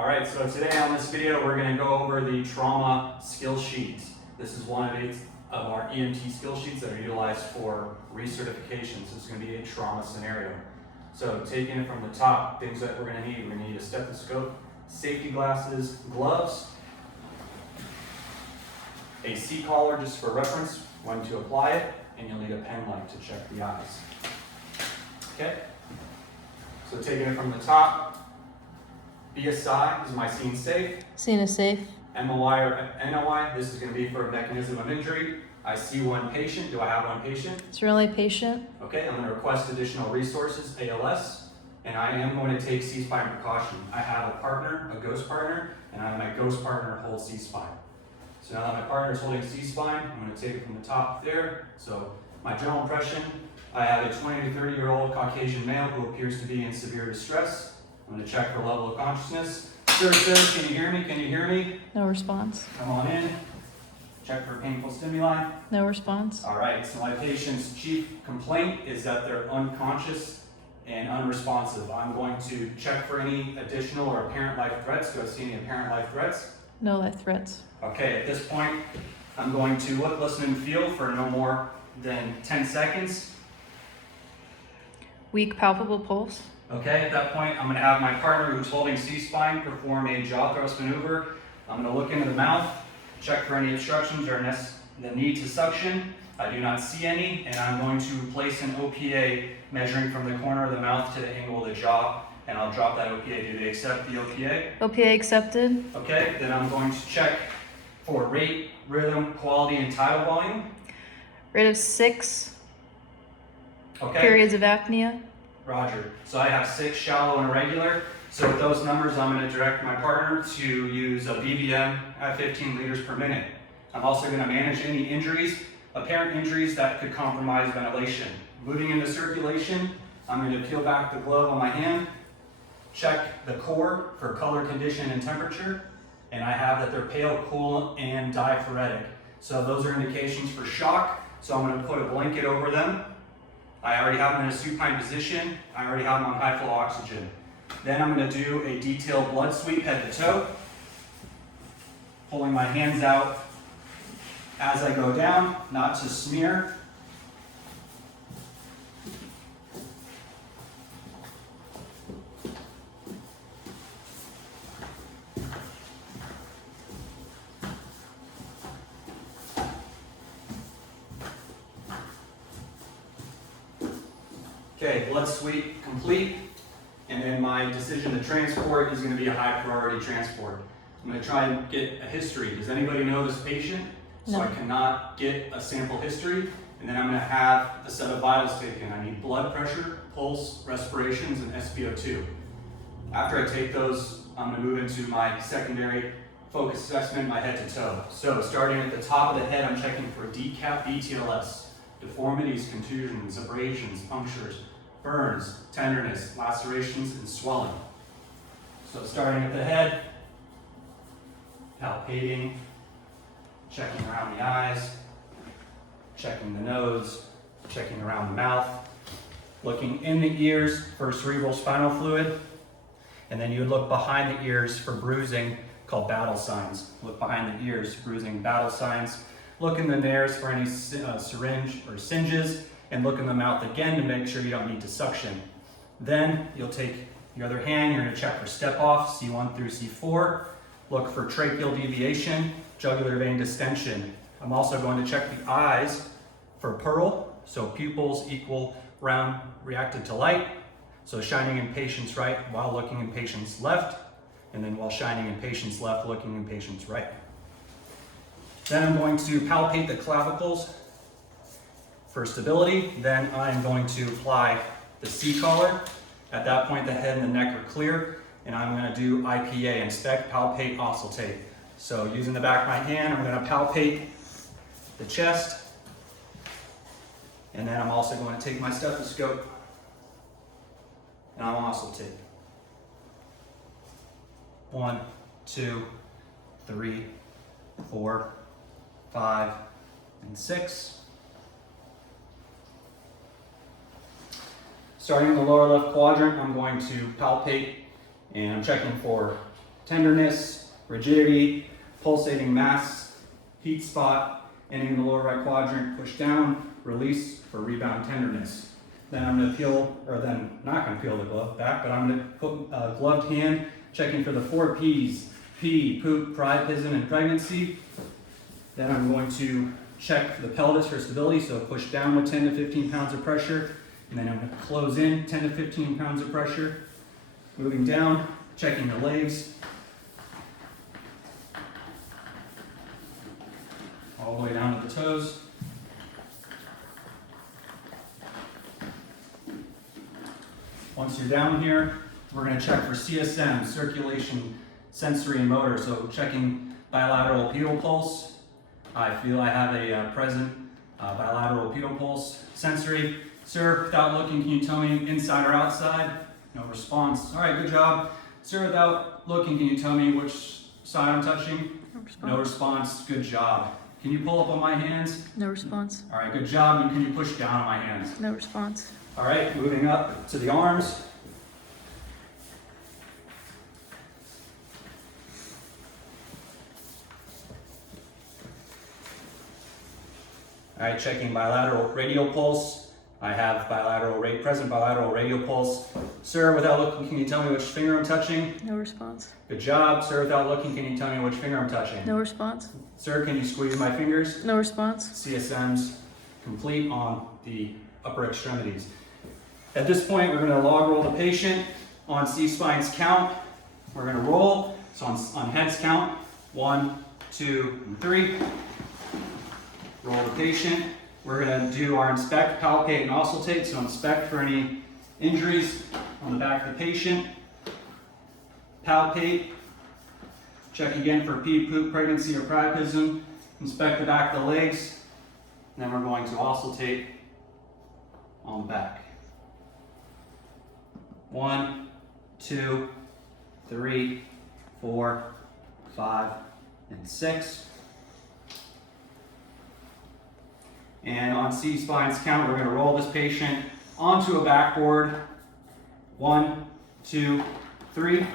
All right, so today on this video, we're gonna go over the trauma skill sheet. This is one of our EMT skill sheets that are utilized for recertification. So it's gonna be a trauma scenario. So taking it from the top, things that we're gonna need a stethoscope, safety glasses, gloves, a C-collar just for reference, when to apply it, and you'll need a pen light to check the eyes. Okay? So taking it from the top, BSI is my scene safe. Scene is safe. MOI or NOI, this is going to be for a mechanism of injury. I see one patient. Do I have one patient? It's your only patient. Okay, I'm going to request additional resources, ALS, and I am going to take C-spine precaution. I have a partner, a ghost partner, and I have my ghost partner hold C-spine. So now that my partner is holding C-spine, I'm going to take it from the top there. So my general impression, I have a 20 to 30-year-old Caucasian male who appears to be in severe distress. I'm going to check for level of consciousness. Sir, can you hear me? Can you hear me? No response. Come on in. Check for painful stimuli. No response. All right, so my patient's chief complaint is that they're unconscious and unresponsive. I'm going to check for any additional or apparent life threats. Do I see any apparent life threats? No life threats. Okay, at this point, I'm going to look, listen, and feel for no more than 10 seconds. Weak palpable pulse. Okay, at that point, I'm going to have my partner who's holding C-spine perform a jaw thrust maneuver. I'm going to look into the mouth, check for any obstructions or the need to suction. I do not see any, and I'm going to place an OPA measuring from the corner of the mouth to the angle of the jaw, and I'll drop that OPA. Do they accept the OPA? OPA accepted. Okay, then I'm going to check for rate, rhythm, quality, and tidal volume. Rate of 6. Okay. Periods of apnea. Roger. So I have 6 shallow and irregular. So with those numbers, I'm going to direct my partner to use a BVM at 15 liters per minute. I'm also going to manage any injuries, apparent injuries that could compromise ventilation. Moving into circulation, I'm going to peel back the glove on my hand, check the core for color, condition, and temperature, and I have that they're pale, cool, and diaphoretic. So those are indications for shock. So I'm going to put a blanket over them. I already have them in a supine position. I already have them on high flow oxygen. Then I'm going to do a detailed blood sweep head to toe, pulling my hands out as I go down, not to smear. Okay, blood sweep complete, and then my decision to transport is going to be a high priority transport. I'm going to try and get a history. Does anybody know this patient? No. So I cannot get a sample history, and then I'm going to have a set of vitals taken. I need blood pressure, pulse, respirations, and SpO2. After I take those, I'm going to move into my secondary focus assessment, my head to toe. So starting at the top of the head, I'm checking for decap BTLS, deformities, contusions, abrasions, punctures, burns, tenderness, lacerations, and swelling. So starting at the head, palpating, checking around the eyes, checking the nose, checking around the mouth, looking in the ears for cerebral spinal fluid, and then you would look behind the ears for bruising called battle signs. Look behind the ears, bruising, battle signs. Look in the nares for any syringe or singes, and look in the mouth again to make sure you don't need to suction. Then you'll take your other hand, you're going to check for step off, C1 through C4. Look for tracheal deviation, jugular vein distension. I'm also going to check the eyes for pearl, so pupils equal round reacted to light. So shining in patient's right while looking in patient's left, and then while shining in patient's left, looking in patient's right. Then I'm going to palpate the clavicles for stability. Then I'm going to apply the C-collar. At that point, the head and the neck are clear, and I'm going to do IPA, inspect, palpate, auscultate. So using the back of my hand, I'm going to palpate the chest, and then I'm also going to take my stethoscope, and I'll auscultate. 1, 2, 3, 4, 5, and 6. Starting in the lower left quadrant, I'm going to palpate and I'm checking for tenderness, rigidity, pulsating mass, heat spot, and in the lower right quadrant, push down, release for rebound tenderness. Then I'm going to peel, or then not going to peel the glove back, but I'm going to put a gloved hand, checking for the 4 P's: pee, poop, priapism, and pregnancy. Then I'm going to check for the pelvis for stability, so push down with 10 to 15 pounds of pressure, and then I'm going to close in 10 to 15 pounds of pressure. Moving down, checking the legs, all the way down to the toes. Once you're down here, we're going to check for CSM, circulation, sensory, and motor. So checking bilateral pedal pulse. I feel I have a present bilateral pedal pulse. Sensory. Sir, without looking, can you tell me inside or outside? No response. All right, good job. Sir, without looking, can you tell me which side I'm touching? No response. No response. Good job. Can you pull up on my hands? No response. All right, good job. And can you push down on my hands? No response. All right, moving up to the arms. All right, checking bilateral radial pulse. I have present bilateral radial pulse. Sir, without looking, can you tell me which finger I'm touching? No response. Good job. Sir, without looking, can you tell me which finger I'm touching? No response. Sir, can you squeeze my fingers? No response. CSM's complete on the upper extremities. At this point, we're going to log roll the patient on C-spine's count. We're going to roll. So on head's count, 1, 2, and 3. Roll the patient. We're going to do our inspect, palpate, and auscultate. So inspect for any injuries on the back of the patient. Palpate. Check again for pee, poop, pregnancy, or priapism. Inspect the back of the legs. And then we're going to auscultate on the back. 1, 2, 3, 4, 5, and 6. And on C-spine's count, we're going to roll this patient onto a backboard. 1, 2, 3.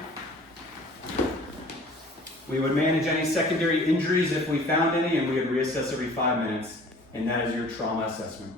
We would manage any secondary injuries if we found any, and we would reassess every 5 minutes. And that is your trauma assessment.